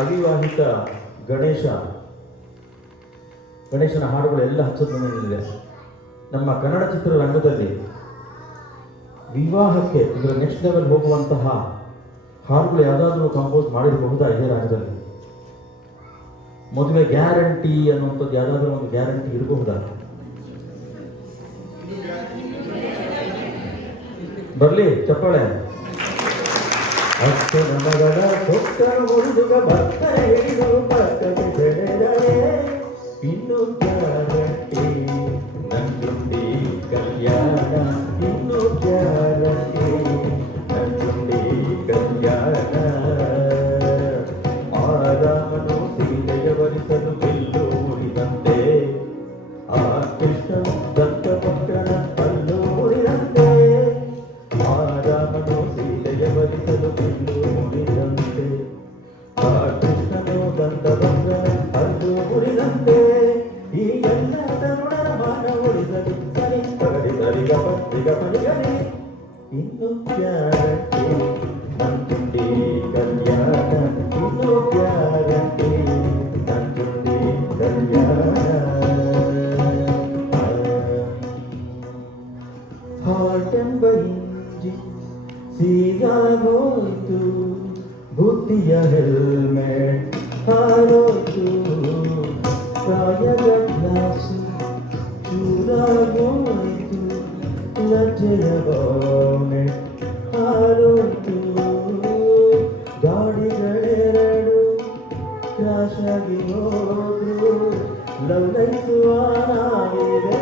ಅವಿವಾಹಿತ ಗಣೇಶನ ಹಾಡುಗಳು ಎಲ್ಲ ಹಚ್ಚೋದು ಮನೆಯಲ್ಲಿದೆ. ನಮ್ಮ ಕನ್ನಡ ಚಿತ್ರರಂಗದಲ್ಲಿ ವಿವಾಹಕ್ಕೆ ಇದರ ನೆಕ್ಸ್ಟ್ ಲೆವೆಲ್ ಹೋಗುವಂತಹ ಹಾಡುಗಳು ಯಾವುದಾದ್ರೂ ಕಂಪೋಸ್ ಮಾಡಿರಬಹುದಾ ಇದೇ ರಾಜ್ಯದಲ್ಲಿ? ಮದುವೆ ಗ್ಯಾರಂಟಿ ಅನ್ನುವಂಥದ್ದು ಯಾವುದಾದ್ರೂ ಒಂದು ಗ್ಯಾರಂಟಿ ಇರಬಹುದಾ? ಬರ್ಲಿ ಚಪ್ಪಾಳೆ. ಅಷ್ಟು ನಮಗಳ ಸೊಕ್ಕರ ಹುಡುಗ ಬರ್ತಾರೆ ಹಿಡಿದು ಪಕ್ಕಕ್ಕೆ ಸೆಳೆದರೆ ಇನ್ನು ಗ್ಯಾರಂಟಿ ನಂದುಂಡಿ ಕಲ್ಯಾಣ, ಇನ್ನು ಗ್ಯಾರಂಟಿ ನಂದುಂಡಿ ಕಲ್ಯಾಣ. ಆರಾಮನು ಸೀತೆಯ ವರಿಸಲು ಬಿಲ್ಲು ಮುರಿದಂತೆ, ಆ ಕೃಷ್ಣನು ದತ್ತ ಪಕ್ಕನ ಕಲ್ಲು ಮುರಿದಂತೆ. ಆರಾಮನು ಸೀತೆಯ ವರಿಸಲು ಬಿಲ್ಲು ಮುರಿದಂತೆ, ಆ ಕೃಷ್ಣನು ದಂತ ಪಕ್ಕನ ಕಲ್ಲು ಮುರಿದಂತೆ. ಈ ಎಲ್ಲ ತರುಣರ ಮಾನ ಉಳಿಸಲು ಸರಿ ಪಗಡಿ ಸರಿಗಪಡಿಗರಿ ಇನ್ನು ಗ್ಯಾರಂಟಿ ನಂದುಂಡಿ ಕಲ್ಯಾಣ, ಇನ್ನು ಗ್ಯಾರಂಟಿ ನಂದುಂಡಿ ಕಲ್ಯಾಣ. ಹಾಟೆಂಬ ಇಂಜಿ ಸೀದಾಗೋಯ್ತು, ಬುದ್ಧಿಯ ಹೆಲ್ಮೆಟ್ ಹಾರೋಯ್ತು, ಪ್ರಾಯದ ಗ್ಲಾಸು ಚೂರಾಗೋಯ್ತು, ಲಜ್ಜೆಯ ಬಾನೆಟ್ ಹಾರೋಯ್ತು. ಗಾಡಿಗಳೆರಡು ಕ್ರಾಶ್ ಆಗಿ ಹೋದ್ರು, ಲವಲೈಸುವ ನಾಯಿದೆ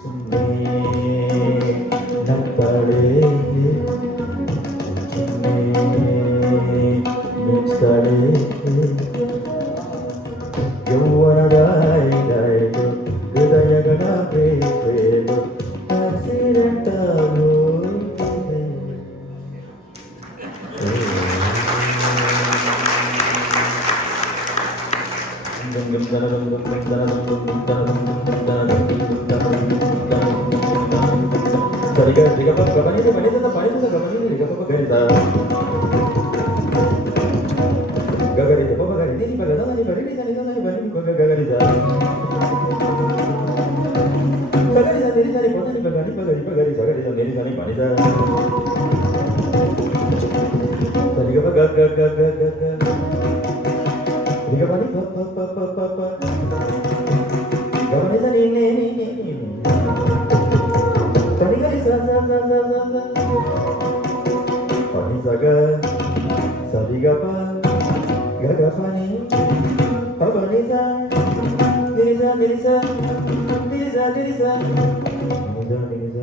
ಸುಮ್ಮನೆ ನಗ್ತಾಳೆ ಮಿಚ್ತಾಳೆ. ಯೌವನದ ಐದಾಯ್ತು ಹೃದಯಗಳ ಬೇಸೇಲು ಆಕ್ಸಿಡೆಂಟ್ ಆಗೋಯ್ತು. ಸರಿಗ ದಿಗಪ ಗಮನಿದ ಮಣಿದ ಪಣಿದ ಗಮನಿದ ದಿಗಪ ಗರಿದ ಗಗರಿದ ಪಪ ಗರಿದಿ ನಿ ಬಗದ ನಿ ಬರಿದಿ ನಿ ನಿ ಬರಿ ಗಗ ಗಗರಿದ ಗಗರಿದ ನಿರಿದ ನಿ ಪದ ನಿ ಬಗರಿ ಪಗರಿ ಗಗರಿದ ನಿರಿದ ನಿ ಮಣಿದ ಸರಿಗ ಗ ಗ ಗ ಗ ಗ ಗ ದಿಗಪ ನಿ ಪ ಪ ಪ ಪ ಪ ಗಮನಿದ ನಿ ನಿ ನಿ ನಿ ಪನಿಗರಿ ಸ ಸ ಸ ಸ ಸ ಪನಿ ಸಗ ಸರಿಗಪ ಗಗಪನಿ ಪಬನಿಸ ನಿರಿಸ ನಿರಿಸ ನಿರಿಸ ನಿರಿಸ ನಿರಿಸ ನಿರಿಸ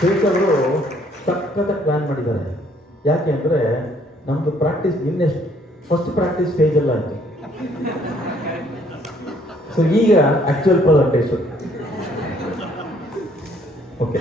ಶೇಖ್ ಅವರು ಸಖತ್ತಾಗಿ ಪ್ಲ್ಯಾನ್ ಮಾಡಿದ್ದಾರೆ. ಯಾಕೆ ಅಂದರೆ ನಮ್ಮದು ಪ್ರಾಕ್ಟೀಸ್ ಇನ್ನೆಷ್ಟು ಫಸ್ಟ್ ಪ್ರಾಕ್ಟೀಸ್ ಸ್ಟೇಜಲ್ಲ ಆಯಿತು. ಸೊ ಈಗ ಆ್ಯಕ್ಚುಯಲ್ ಪ್ರೆಸೆಂಟೇಷನ್. ಓಕೆ.